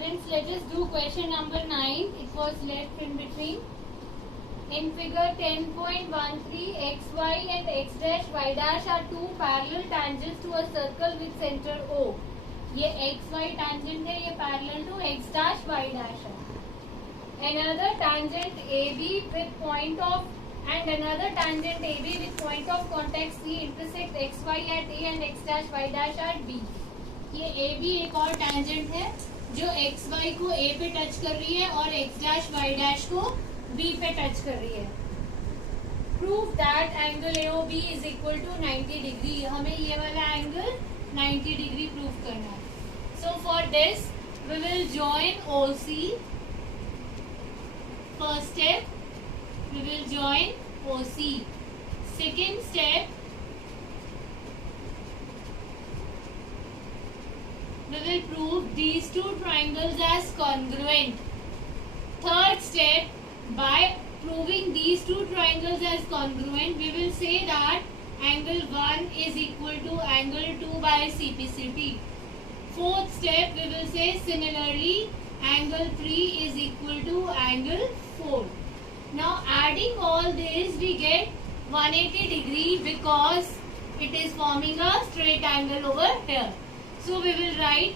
Students, let us do question number 9. It was left in between. In figure 10.13, xy and x dash y dash are two parallel tangents to a circle with center O. ये xy tangent है, ये parallel to x dash y dash है. Another tangent AB with point of another tangent AB with point of contact C intersect xy at A and x dash y dash at B. ये AB एक और tangent है जो xy को A पे touch कर रही है और x dash y dash को B पे टच कर रही है. Prove that angle AOB is equal to 90 degree. हमें ये वाला angle 90 degree prove करना है. So for this we will join OC. First step we will join OC. Second step we will prove these two triangles as congruent. Third step, by proving these two triangles as congruent, we will say that angle 1 is equal to angle 2 by CPCT. Fourth step, we will say similarly angle 3 is equal to angle 4. Now adding all this we get 180 degree because it is forming a straight angle over here. So we will write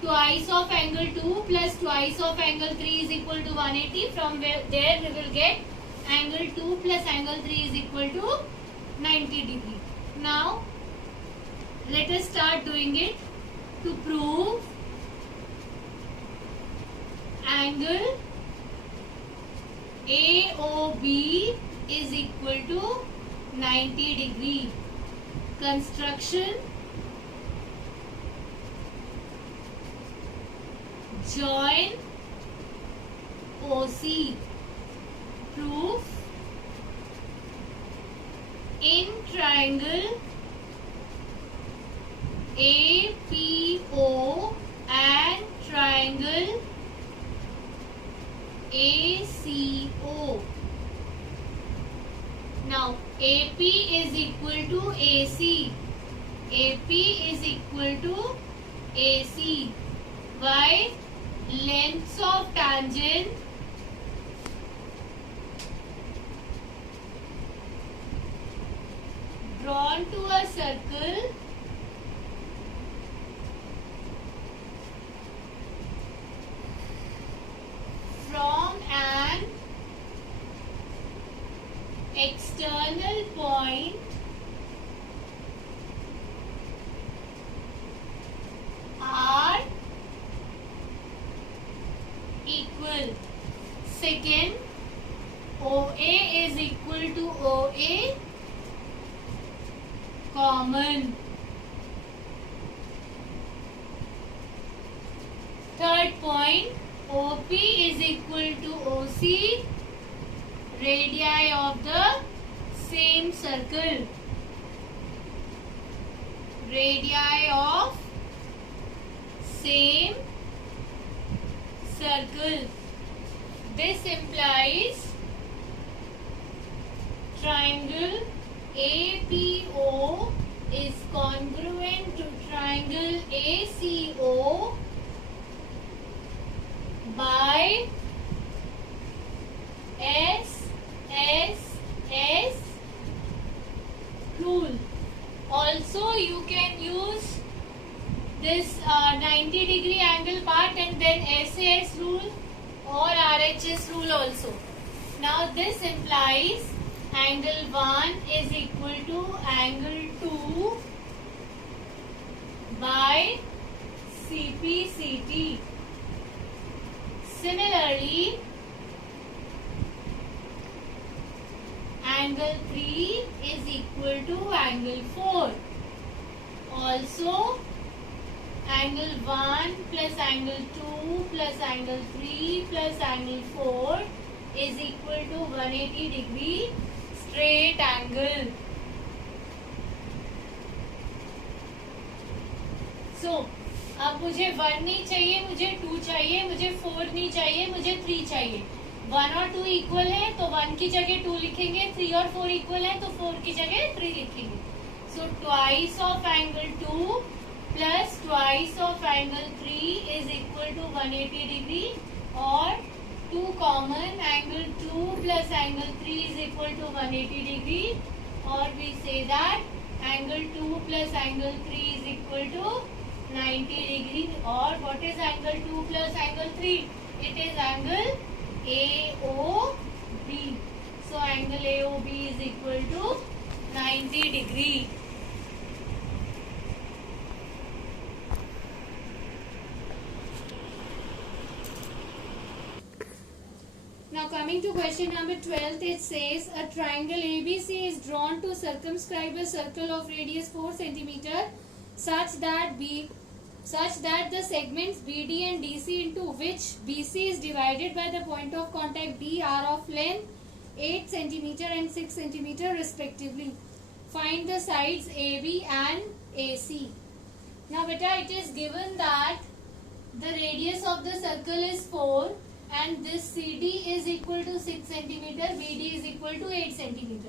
twice of angle 2 plus twice of angle 3 is equal to 180. From there we will get angle 2 plus angle 3 is equal to 90 degree. Now let us start doing it. To prove angle AOB is equal to 90 degree. Construction. Join OC. Proof. In triangle APO and triangle ACO. Now AP is equal to AC. AP is equal to AC. Why? Lengths of tangent drawn to a circle from an external point are equal. Second, OA is equal to OA common. Third point, OP is equal to OC radii of the same circle. Radii of same circle. This implies triangle APO is congruent to triangle ACO by SSS rule. Also you can use this 90 degree angle part and then SAS rule or RHS rule also. Now this implies angle 1 is equal to angle 2 by CPCT. Similarly, angle 3 is equal to angle 4. Also, angle 1 plus angle 2 plus angle 3 plus angle 4 is equal to 180 degree straight angle. So, अब मुझे 1 नहीं चाहिए, मुझे 2 चाहिए, मुझे 4 नहीं चाहिए, मुझे 3 चाहिए. 1 और 2 इक्वल है तो 1 की जगह 2 लिखेंगे, 3 और 4 इक्वल है तो 4 की जगह 3 लिखेंगे. So twice of angle 2 plus twice of angle 3 is equal to 180 degree, or 2 common, angle 2 plus angle 3 is equal to 180 degree, or we say that angle 2 plus angle 3 is equal to 90 degree. Or what is angle 2 plus angle 3? It is angle AOB. So angle AOB is equal to 90 degree. Now coming to question number 12, it says a triangle ABC is drawn to circumscribe a circle of radius 4 cm such that the segments BD and DC, into which BC is divided by the point of contact D, are of length 8 cm and 6 cm respectively. Find the sides AB and AC. Now beta, it is given that the radius of the circle is 4 and this CD is equal to 6 cm, BD is equal to 8 cm.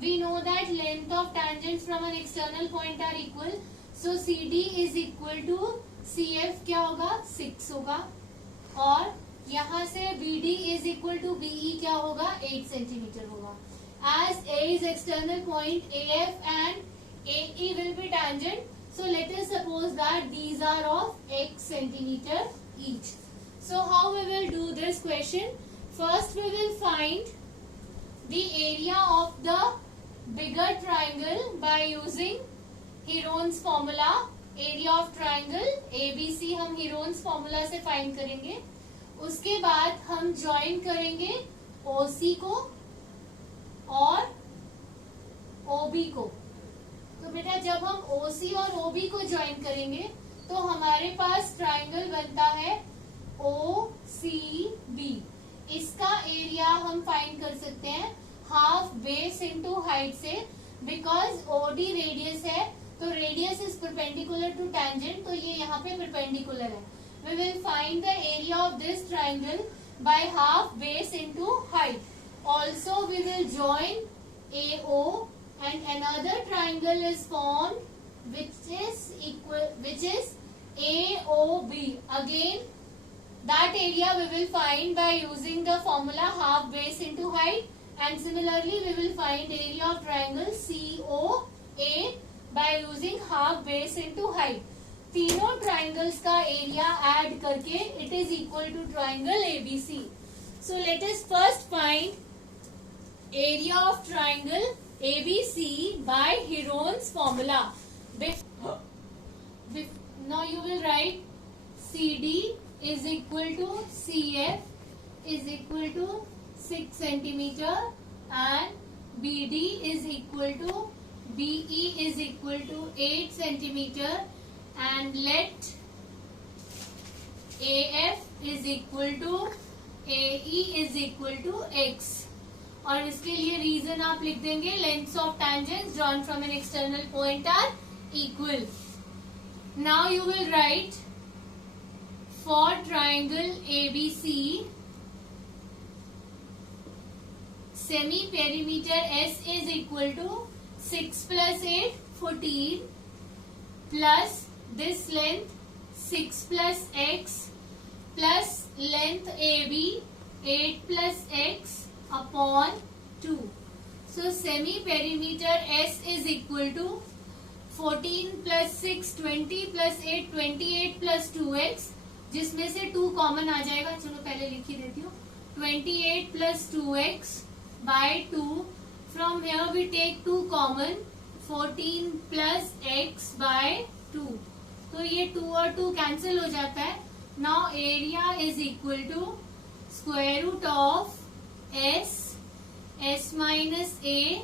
We know that length of tangents from an external point are equal. So CD is equal to CF क्या होगा 6 होगा, और यहाँ से BD is equal to BE क्या होगा 8 centimetre होगा. As A is external point, AF and AE will be tangent. So let us suppose that these are of x centimeter each. So how we will do this question? First we will find the area of the bigger triangle by using Heron's formula. Area of triangle ABC हम Heron's formula से find करेंगे. उसके बाद हम join करेंगे OC को और OB को. तो बेटा जब हम OC और OB को ज्वाइन करेंगे तो हमारे पास ट्राइंगल बनता है OCB. इसका एरिया हम फाइंड कर सकते हैं हाफ बेस इनटू हाइट से, बिकॉज OD रेडियस है तो radius is perpendicular to tangent, तो ये यहाँ पे परपेंडिकुलर है. We will find the area of this triangle by half base into height. Also we will join AO and another triangle is formed which is AOB. Again that area we will find by using the formula half base into height, and similarly we will find area of triangle COA by using half base into height. तीनों triangles का area add करके it is equal to triangle ABC. So let us first find area of triangle ABC by Heron's formula. Now you will write CD is equal to CF is equal to 6 centimeter and BD is equal to BE is equal to 8 centimeter, and let AF is equal to AE is equal to X. और इसके लिए reason आप लिख देंगे lengths of tangents drawn from an external point are equal. Now you will write for triangle ABC semi perimeter S is equal to 6 plus 8 14 plus this length 6 plus X plus length AB 8 plus X upon 2. So semi perimeter S is equal to 14 plus 6 20 plus 8 28 plus 2x, जिसमें से 2 common आ जाएगा. चलो पहले लिख ही देती हूँ. 28 plus 2x by 2. From here we take 2 common. 14 plus x by 2. तो ये 2 और 2 कैंसिल हो जाता है. Now area is equal to square root of S, S minus A,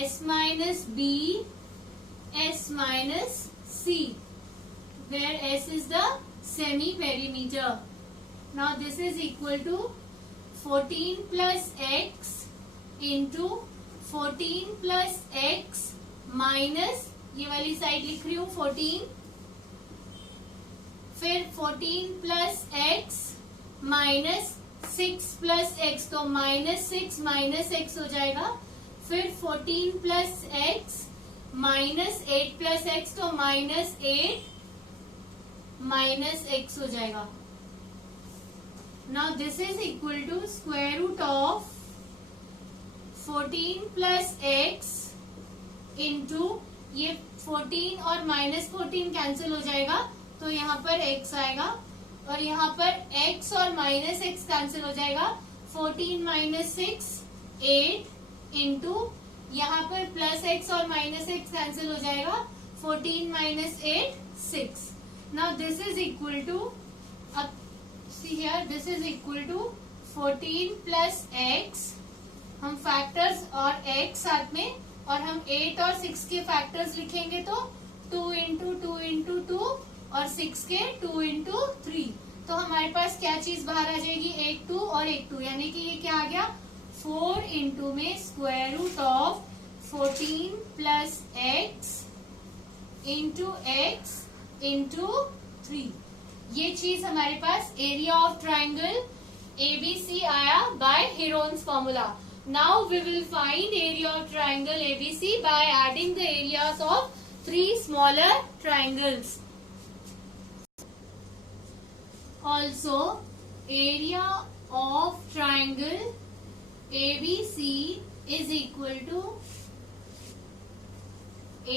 S minus B, S minus C, where S is the semi perimeter. Now this is equal to 14 plus x into 14 plus x minus ये वाली side लिख रही हूँ 14, फिर 14 plus x minus 6 plus x, तो -6 minus x हो जाएगा. फिर 14 plus x minus 8 plus x, तो -8 माइनस एक्स हो जाएगा. Now this is equal to square root of 14 plus x into, ये 14 और माइनस 14 कैंसिल हो जाएगा तो यहाँ पर x आएगा, और यहाँ पर x और माइनस x कैंसिल हो जाएगा, 14 माइनस 6 8 इंटू यहाँ पर प्लस x और माइनस x कैंसिल हो जाएगा, 14 minus 8 6. Now this is equal to, अब see here, this is equal to 14 plus x, हम फैक्टर्स और x साथ में, और हम 8 और 6 के फैक्टर्स लिखेंगे तो 2 इंटू 2 इंटू 2 और 6 के 2 इंटू 3. तो हमारे पास क्या चीज बाहर आ जाएगी, एक 2 और एक 2, यानी कि ये क्या आ गया 4 इंटू में square root of 14 plus x into x into 3. ये चीज हमारे पास एरिया ऑफ ट्राइंगल ABC आया by Heron's formula. Now we will find area of triangle ABC by adding the areas of 3 smaller triangles. Also, area of triangle ABC is equal to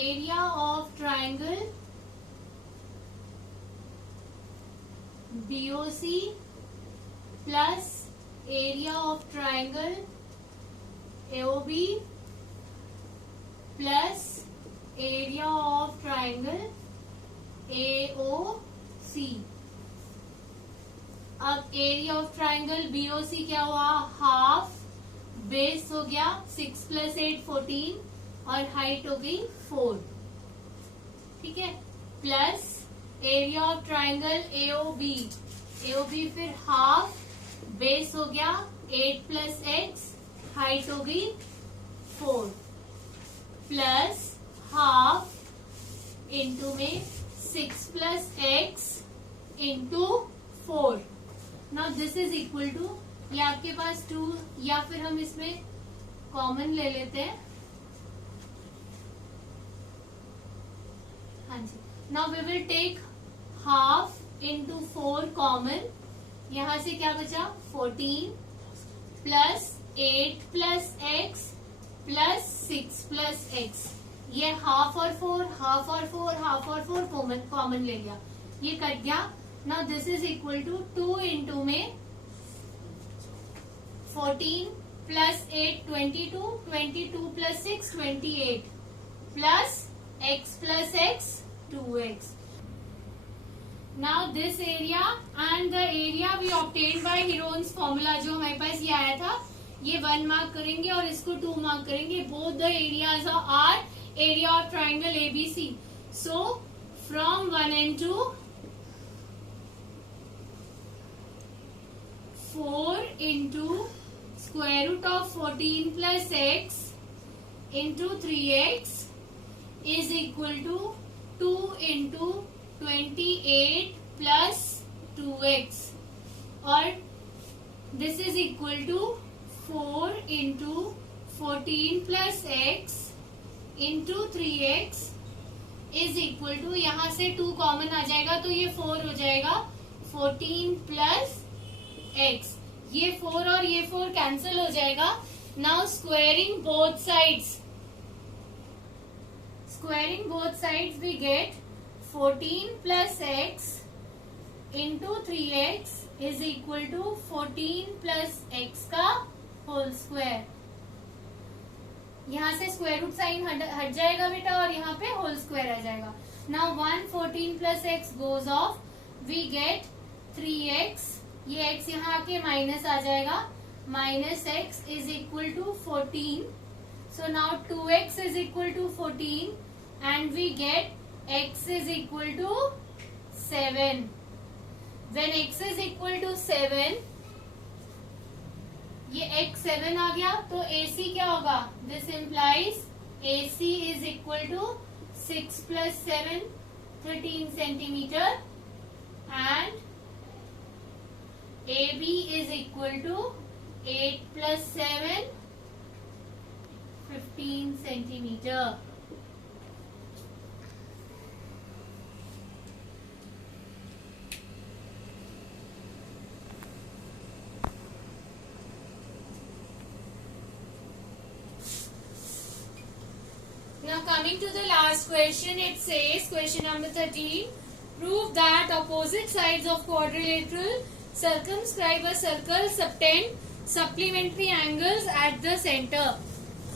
area of triangle BOC plus area of triangle AOB plus area of triangle AOC. अब area of triangle BOC क्या हुआ, half, base हो गया 6 plus 8 14 और height हो गई 4. ठीक है, plus area of triangle AOB फिर हाफ, बेस हो गया 8 प्लस x, हाइट हो गई 4, प्लस हाफ इंटू में 6 plus x into 4. Now this is equal to, ये आपके पास 2, या फिर हम इसमें कॉमन ले लेते हैं. हाँ जी. Now we will take half into 4 common. यहां से क्या बचा 14 plus 8 plus x plus 6 plus x. ये हाफ और 4, हाफ और 4, हाफ और 4 कॉमन ले लिया, ये कट गया. Now this is equal to 2 into में 14 plus 8 22, 22 plus 6 28 plus x 2x. Now this area and the area we obtained by Heron's formula, जो हमारे पास ये आया था, ये 1 मार्क करेंगे और इसको 2 मार्क करेंगे. Both the areas are area of triangle ABC. So from 1 and 2, 4 into square root of 14 plus x into 3x is equal to 2 into 28 plus 2x, और this is equal to 4 into 14 plus x into 3x is equal to, यहाँ से 2 common आ जाएगा तो ये 4 हो जाएगा, 14 plus x. ये 4 और ये 4 कैंसिल हो जाएगा. Now squaring both sides we get 14 plus x into 3x is equal to 14 plus x का होल स्क्वायर. यहाँ से स्क्वायर रूट साइन हट जाएगा बेटा और यहाँ पे होल स्क्वायर आ जाएगा. Now 14 plus x goes off, we get 3x. ये x यहाँ आके माइनस आ जाएगा, minus x is equal to 14. So now 2x is equal to 14 and we get x is equal to 7. When x is equal to 7, ये x 7 आ गया तो AC क्या होगा, this implies AC is equal to 6 plus 7 13 centimeter and AB is equal to 8 plus 7 15 centimeter. coming to the last question, it says question number 13. Prove that opposite sides of quadrilateral circumscribe a circle subtend supplementary angles at the center.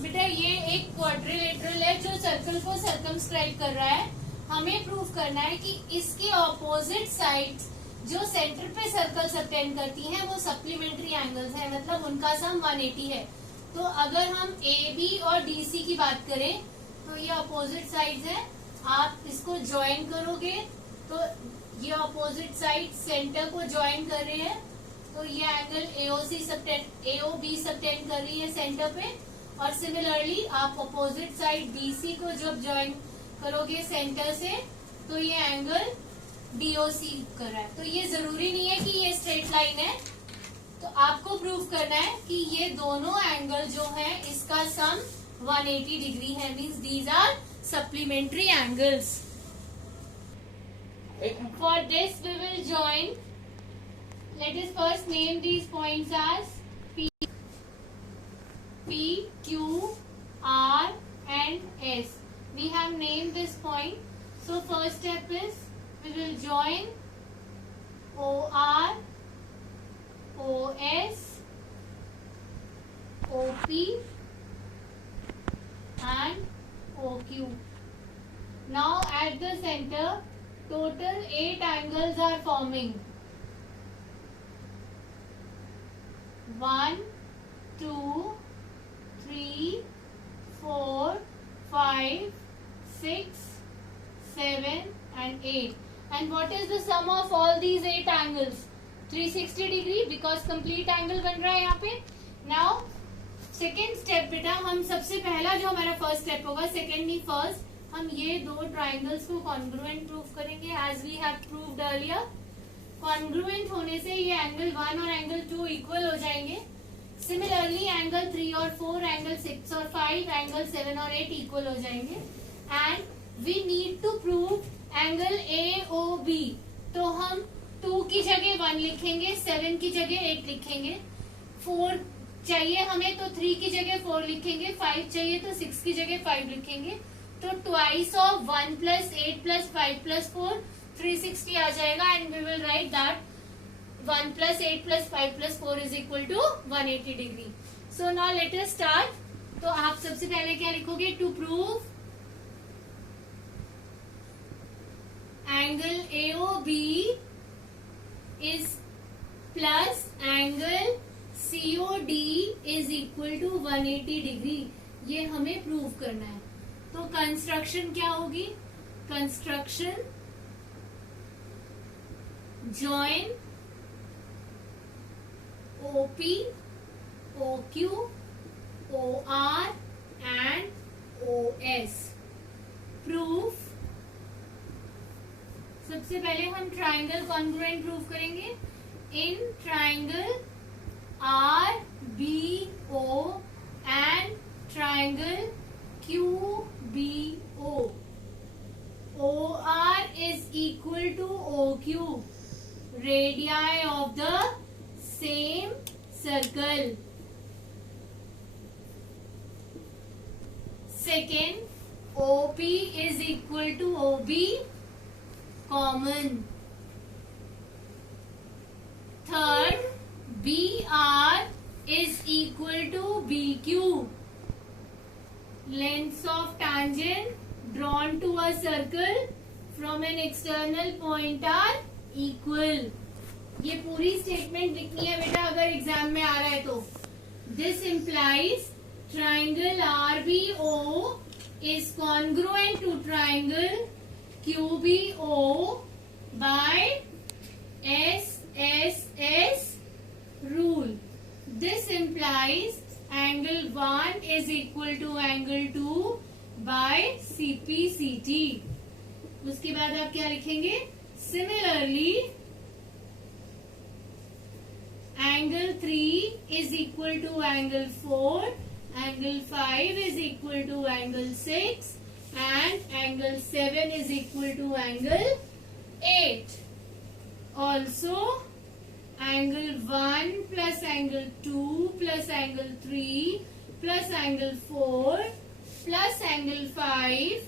बेटा ये एक quadrilateral है जो circle को circumscribe कर रहा है. हमें प्रूव करना है कि इसके ऑपोजिट साइड्स जो सेंटर पे सर्कल सबटेंड करती हैं वो सप्लीमेंट्री एंगल्स है, मतलब उनका सम 180 है. तो अगर हम ए बी और डी सी की बात करें तो ये ऑपोजिट साइड्स है. आप इसको ज्वाइन करोगे तो ये ऑपोजिट साइड सेंटर को ज्वाइन कर रहे हैं, तो ये एंगल एओबी सबटेंड कर रही है सेंटर पे. और सिमिलरली आप अपोजिट साइड बीसी को जब ज्वाइन करोगे सेंटर से तो ये एंगल डीओसी कर रहा है. तो ये जरूरी नहीं है कि ये स्ट्रेट लाइन है, तो आपको प्रूव करना है कि ये दोनों एंगल जो है इसका सम 180 डिग्री है. Means these are supplementary angles. For this we will join. Let us first name these points as P, Q, R and S. We have named this point. So first step is we will join OR, OS, OP and OQ. Now at the center, total 8 angles are forming. 1, 2, 3, 4, 5, 6, 7 and 8. And what is the sum of all these 8 angles? 360 degree because complete angle बन रहा है यहाँ पे. Now second step बेटा, हम सबसे पहला जो हमारा first step होगा, second नहीं first, हम ये दो triangles को congruent prove करेंगे as we have proved earlier. Congruent होने से ये angle 1 और angle 2 equal हो जाएंगे. सिमिलरली एंगल 3 और 4, एंगल 6 और 5, एंगल 7 और 8 इक्वल हो जाएंगे. And we need to prove angle A O B. तो हम 2 की जगह 1 लिखेंगे, 7 की जगह 8 लिखेंगे. 4 चाहिए हमें तो 3 की जगह 4 लिखेंगे, 5 चाहिए तो 6 की जगह 5 लिखेंगे. तो twice of 1 plus 8 plus 5 plus 4 360 आ जाएगा. And we will write that 1 plus 8 plus 5 plus 4 is equal to 180 degree. So now let us start. तो आप सबसे पहले क्या लिखोगे? To prove angle AOB is plus angle COD is equal to 180 degree. ये हमें प्रूव करना है. तो कंस्ट्रक्शन क्या होगी? Construction join OP, OQ, OR and OS. Proof. सबसे पहले हम ट्राइंगल कॉन्ग्रुएंट प्रूव करेंगे. In triangle RBO and triangle QBO, OR is equal to OQ, radii of the same circle. Second, OP is equal to OB, common. Third, BR is equal to BQ. Lengths of tangent drawn to a circle from an external point are equal. ये पूरी statement लिखनी है बेटा अगर exam में आ रहा है तो. This implies triangle RBO is congruent to triangle QBO by SSS rule. This implies angle 1 is equal to angle 2 by CPCT. उसके बाद आप क्या लिखेंगे? Similarly angle 3 is equal to angle 4, angle 5 is equal to angle 6 and angle 7 is equal to angle 8. Also angle 1 plus angle 2 plus angle 3 plus angle 4 plus angle 5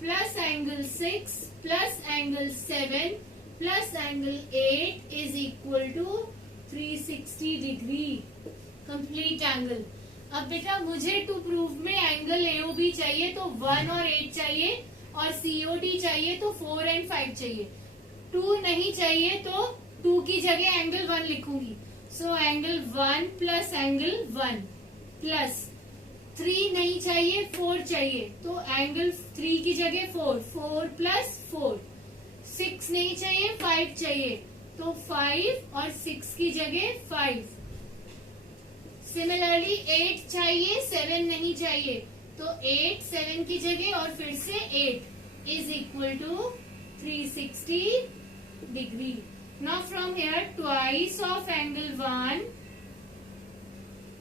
plus angle 6 plus angle 7 plus angle 8 is equal to 360 degree. Complete angle. अब बेटा मुझे to prove में angle AOB चाहिए तो 1 और 8 चाहिए और COD चाहिए तो 4 एंड 5 चाहिए. 2 नहीं चाहिए तो 2 की जगह एंगल 1 लिखूंगी. So angle 1 plus angle 1 plus 3 नहीं चाहिए 4 चाहिए तो एंगल 3 की जगह 4 प्लस 4. 6 नहीं चाहिए 5 चाहिए तो 5 और 6 की जगह 5. सिमिलरली 8 चाहिए 7 नहीं चाहिए तो 8 7 की जगह और फिर से 8 is equal to 360 degree. Now from here twice of angle 1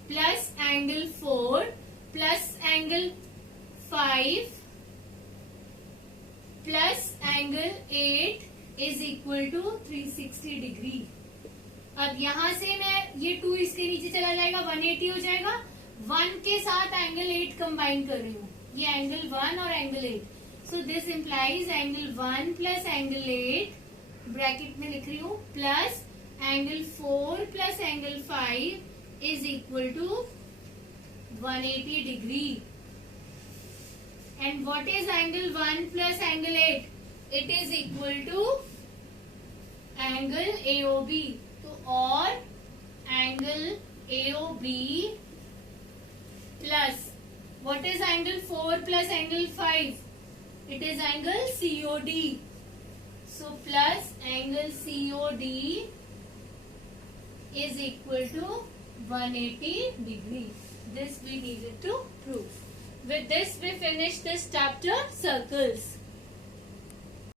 plus angle 4 plus angle 5 plus angle 8 is equal to 360 degree. अब यहां से मैं ये 2 इसके नीचे चला जाएगा 180 हो जाएगा. 1 के साथ एंगल 8 कंबाइन कर रही हूँ. ये एंगल 1 और angle 8. So this implies angle 1 plus angle 8 bracket में लिख रही हूँ plus angle 4 plus angle 5 is equal to 180 degree. And what is angle 1 plus angle 8? It is equal to angle AOB. तो और angle AOB plus what is angle 4 plus angle 5? It is angle COD. So plus angle COD is equal to 180 degree. This we needed to prove. With this we finish this chapter, circles.